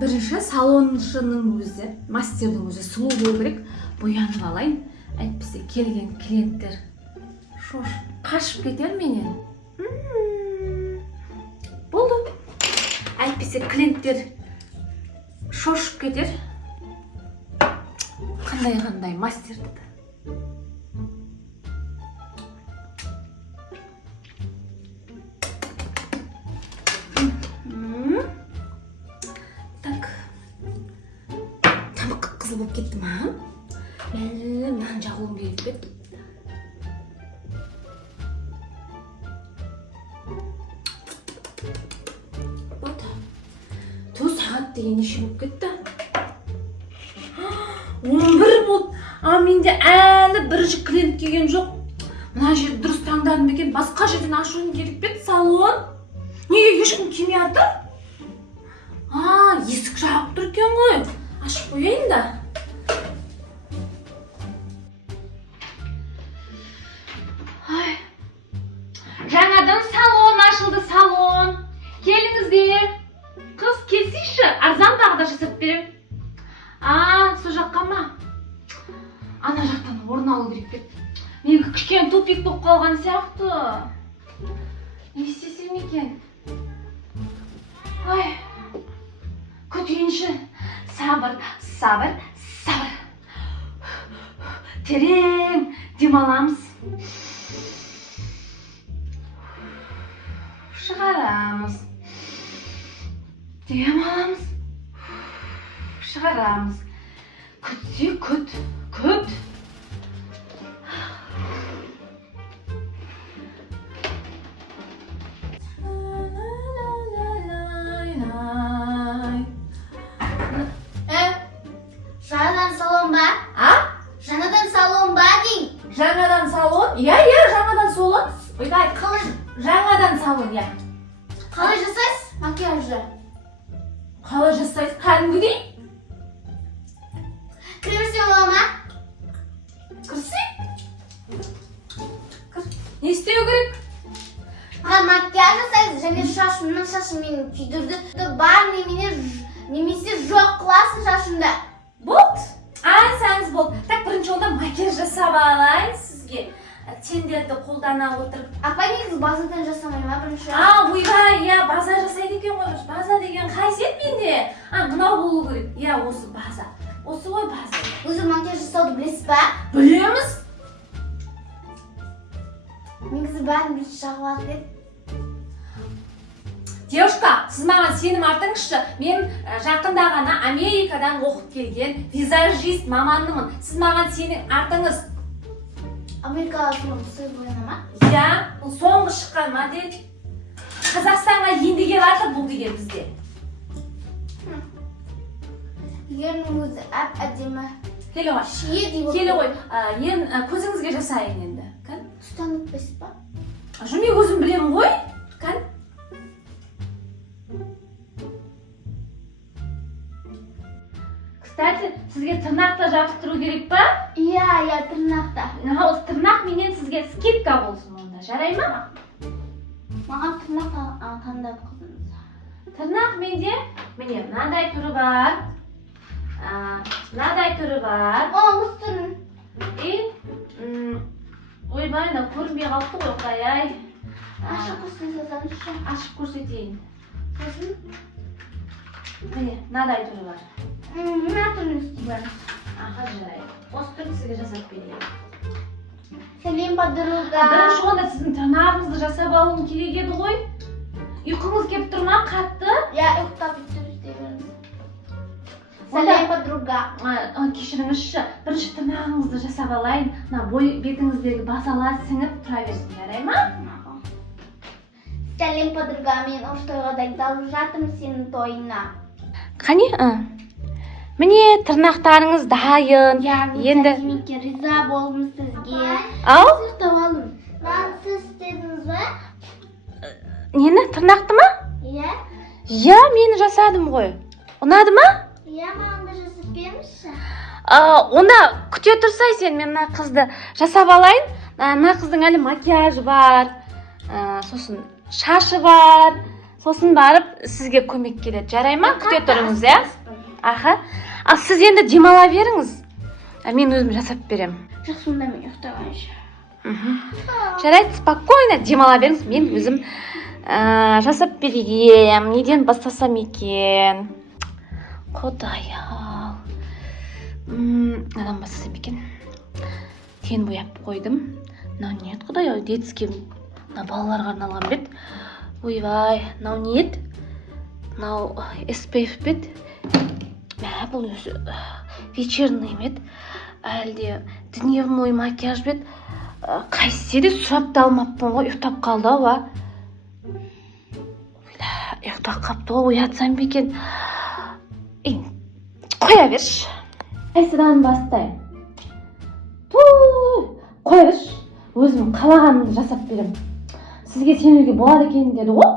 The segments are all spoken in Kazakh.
Бірінші салоншының өзі, мастердің өзі сұлу болу керек. Боянып алайын. Әйтпесе келген клиенттер қашып кетер менен. Болды. Әйтпесе клиенттер шошып кетер. Қандай мастерді. Болып кетті ма? Мынаны жағуым керек пе? Вот. 9 сағат деген неше болып кетті? 11 болды. Менде әлі бірінші клиент келген жоқ. Мына жерді дұрыс таңдадым екен. Басқа жерден ашуым керек пе салон? Неге ешкім келмей жатыр? Есік жабық тұр екен ғой. Ашып қояйын да. Жаңадан салон ашылды, салон. Келіңіздер. Қыз келсейші, арзан бағада жасап берем. Сол жаққа ма? Ана жақтан орын алу керек пе? Мен кішкене тупик болып қалған сияқты. Не істесем екен? Күтейінші. Сабыр. Терең демаламыз. Шығарамыз. Демаламыз. Шығарамыз. Күтсе күт. Жаңадан салон ба? Жаңадан салон ба дейм. Жаңадан салон? Иә, жаңадан салон. Ойбай, жаңадан салон, иә. Қалай жасайсыз макияжды? Қалай жасайсыз? Кәдімгідей? Кіре берсем бола ма? Кірсе? Не істеу керек? Маған макияж жасайсыз және шашымның шашымен күйдірді. Бар немесе жоқ қыласың шашымда. Болды. Ансаңыз болды. Так, бірінші онда макияж жасап алайын сізге. Тендерді қолдана отырып. Апай негізі базадан жасамай ма бірінші? Ойбай, иә, база жасайды екен ғой. База деген қасиет менде. Мынау болу керек. Иә, осы база. Осы ғой база. Өзі макияж жасауды білесіз ба? Білеміз. Негізі бәрін бірінші жағылады деп. Девушка, сіз маған сенім артыңызшы. Мен жақында ғана Америкадан оқып келген визажист маманымын. Сіз маған сенім артыңыз. Америкаға сөз бойына ма? Иә, бұл соңғы шыққан модель. Қазақстанға енді келіп жатыр бұл деген бізде. Ерінің өзі әп-әдемі. Келе ғой. Шие дейіп отыр. Келе ғой. Көзіңізге жасайын енді. Кән? Тұстан өтпесіз ба? Мен өзім білемін ғой. Кән? Кстати, сізге тырнақты жабыстыру керек па? Иә, тырнақта. Осы тырнақ менен сізге скидка болсын онда. Жарай ма? Маған тырнақ қандай қызыңыз? Тырнақ менде, міне, мынадай түрі бар. Мынадай түрі бар. Осы түрін. Ойбай, көрінбей қалыпты ғой, қай-ай. Ашық көрсетсеңізші. Ашып көрсетейін. Сосын, міне, мынадай түрі бар. Мына түрін істей бар. Жарайды. Осы түрін сізге жасап берейін. Сәлем, подруга. Бірінші онда сіздің тырнағыңызды жасап алуым керек еді ғой. Ұйқыңыз келіп тұр ма, қатты? Иә, ұйықтап бүйтіп істей беріңіз. Сәлем, подруга. Кешіріңізші, бірінші тырнағыңызды жасап алайын. Бой бетіңіздегі базалар сіңіп тұра берсін, жарай ма? Сәлем, подруга. Мен осы тойға дайындалып жатырмын сенің тойына. Қане? Міне тырнақтарыңыз дайын. Енді сәлеметке риза болдым сізге. Ау? Ұйықтап алдым. Сіз істедіңіз ба? Нені, тырнақты ма? Иә. Иә, мен жасадым ғой. Ұнады ма? Иә, маған да жасап беріңізші. Онда күте тұрсай сен, мен мына қызды жасап алайын. Мына қыздың әлі макияжы бар, сосын шашы бар, Сосын барып сізге көмек келеді. Жарай ма? Күте тұрыңыз, иә? Аха. Ал сіз енді демала беріңіз. Мен өзім жасап берем. Жоқ, сонда мен ұйықтағанша. Жарайды, спокойно демала беріңіз. Мен өзім жасап берем. Неден бастасам екен? Құдай-ау. Надан бастасам екен? Кен бояп қойдым. Мынау не еді, құдай-ау, детский. Мына балаларға арналған бет. Ойбай, мынау не еді? Мынау SPF бет. Бұл өзі вечерный бет. Әлде дневной макияж бет. Қайсы де сұрап та алмаппын ғой, ұйықтап қалды ау. Ұйықтап қапты ғой, оятсам бекен. Қоя берші. Қайсыдан бастайын? Қоя берші. Өзім қалағанымды жасап берем. Сізге сенуге болады екен деді ғой.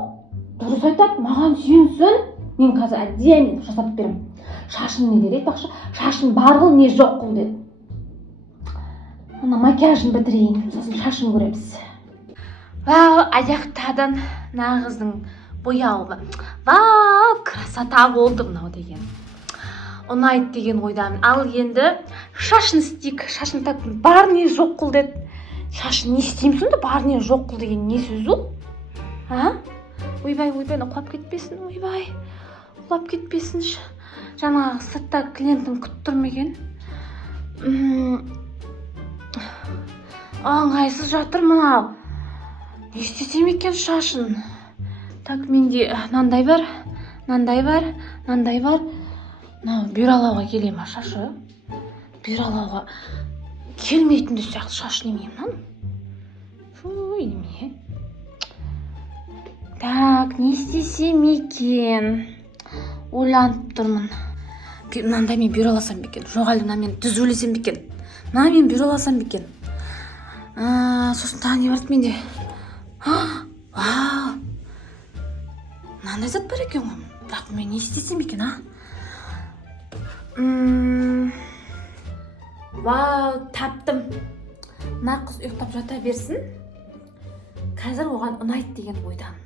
Дұрыс айтады, маған сүйенсін. Мен қазір әдемі жасап берем. Шашын не деді бақшы? Шашын бар қыл, не жоқ қыл деді. Ана макияжын бітірейін, сосын шашын көреміз. Вау, аяқтадың нағыздың бояуы. Вау, красота болды мынау деген. Ұнайды деген ойдамын. Ал енді шашын істейік. Шашын так бар не жоқ қыл деді. Шашын не істеймін сонда? Бар не жоқ қыл деген не сөз ол? Ойбай, құлап кетпесін, ойбай. Құлап кетпесінші. Жаңағы сыртта клиентім күтіп тұрмеген. Аңғайсыз жатыр мынау. Не істесем екен шашын? Так, менде нандай бар. Мынау бүйралауға келе ма шашы? Бүйралауға келмейтін де сияқты шаш неме мынау? Фуй, неме? Так, не істесем екен? Ойланып тұрмын. Мынандай мен бүйраласам бекен? Жоқ әлі мына мен түзулесем бекен? Мына мен бүйраласам бекен? Сосын тағы не барды менде? Вау! Мынандай зат бар екен ғой. Бірақ мен не істесем екен, Вау, таптым. Мына қыз ұйықтап жата берсін. Қазір оған ұнайды деген ойдамын.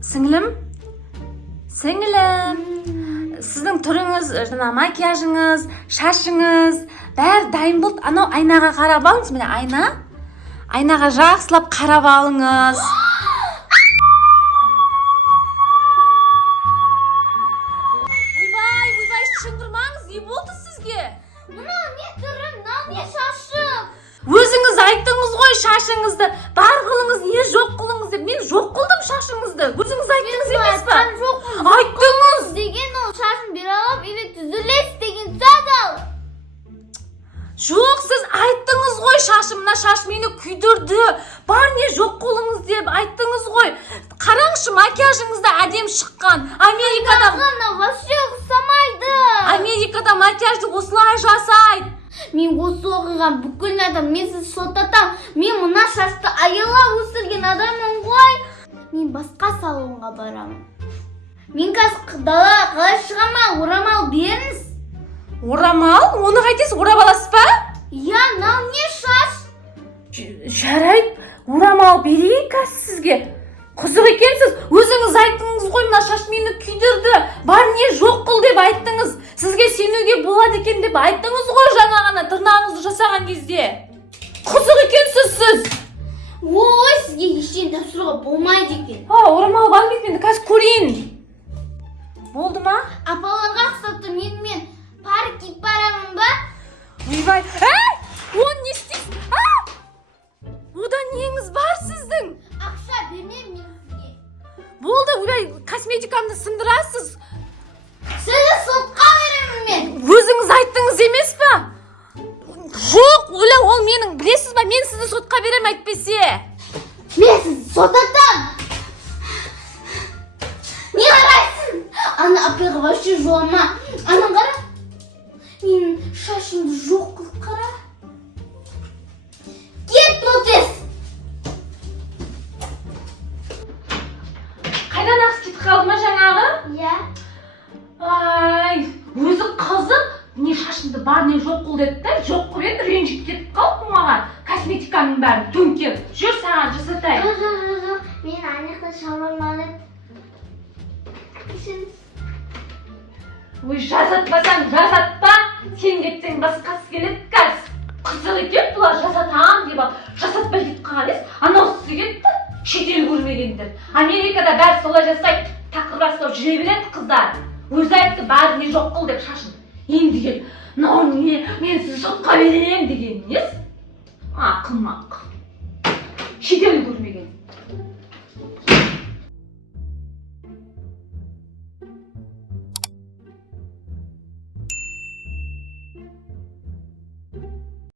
Сіңілім, сіздің түріңіз, макияжыңыз, шашыңыз, бәрі дайын болды. Анау айнаға қарап алыңыз, міне айна. Айнаға жақсылап қарап алыңыз. Ойбай, шыңғырмаңыз, не болды сізге? Мынау не түрім, мынау не шашым? Өзіңіз айттыңыз ғой шашыңызды, бар қылыңыз, не жоқ қылыңыз деп. Мен жоқ қылдым шашыңызды. Өзіңіз айттыңыз емес па? Айттыңыз. Деген ол шашын бүйралап, или түзелес деген сөз ал. Жоқ, сіз айттыңыз ғой шашым, мына шаш мені күйдірді. Бар не жоқ қылыңыз деп айттыңыз ғой. Қараңызшы, макияжыңызда әдем шыққан. Америкада вообще ұқсамайды. Америкада макияжды осылай жасайды. Мен осы оқиған бүкіл адам, мен сіз сотатам. Мен мына шашты аялап өсірген адаммын ғой. Мен басқа салонға барамын. Мен қазір далаға қалай шығамын? Орамал беріңіз. Орамал? Оны қайтесіз, орап аласыз ба? Я, мынау не шаш? Жарайды, орамал берейік сізге. Қызық екенсіз, өзіңіз айттыңыз ғой, мына шаш мені күйдірді. Бар не жоқ қыл деп айттыңыз. Сізге сенуге болады екен деп айттыңыз ғой жаңа ғана тырнағыңызды жасаған кезде. Қызық екенсіз сіз. Ой, сізге ештен тапсыруға болмайды екен. Орамал бар ма екен? Қазір көрейін. Болды ма? Апаларға ұқсатты, мен паркке барамын ба? Ойбай, оны не істейсіз? Одан неңіз бар сіздің? Ақша бермеймін мен сізге. Болды, ойбай, косметикамды сындырасыз. Сізді сотқа беремін мен. Өзіңіз айттыңыз емес па? Жоқ, ол менің, білесіз ба, мен сізді сотқа берем әйтпесе. Мен сізді сотатам. Не қарайсың? Ана апайға вообще жоғама. Ана қара. Мен шашымды жоқ қылып қара. Кет нотес. Қайдан ақсы кетіп қалды ма жаңағы? Иә. Өзі қызық, не шашымды бар не жоқ қыл деді, жоқ қыл енді ренжіп кетіп қалды маған. косметиканың бәрін төңкер. Жүр, саған жасатайын. Жоқ. Мен ана шамаланып. Ой, жасатпасаң жасатпа. Сен кетсең басқасы келеді қазір. Қызық екен, бұлар жасатам деп алып, жасатпай кетіп қалған емес. Анаусы кетті, шетел көрмегендер. Америкада бәрі солай жасайды. Тақыр бастау жүре береді қыздар. Өзі айтты, бәріне жоқ қыл деп шашын. Енді кел, мынау не, мен сізді сотқа беремін деген нес? Ақымақ. Шетел көрмеген.